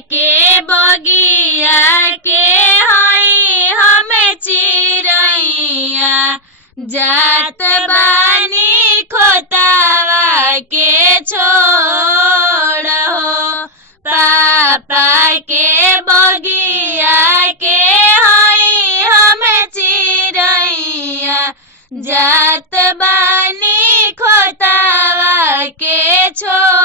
के बगिया के हई हमें चिरैया जात बानी खोतावा के छोड़ हो। पापा के बगिया के हई हमें चिरैया जात बानी खोतावा के छोड़।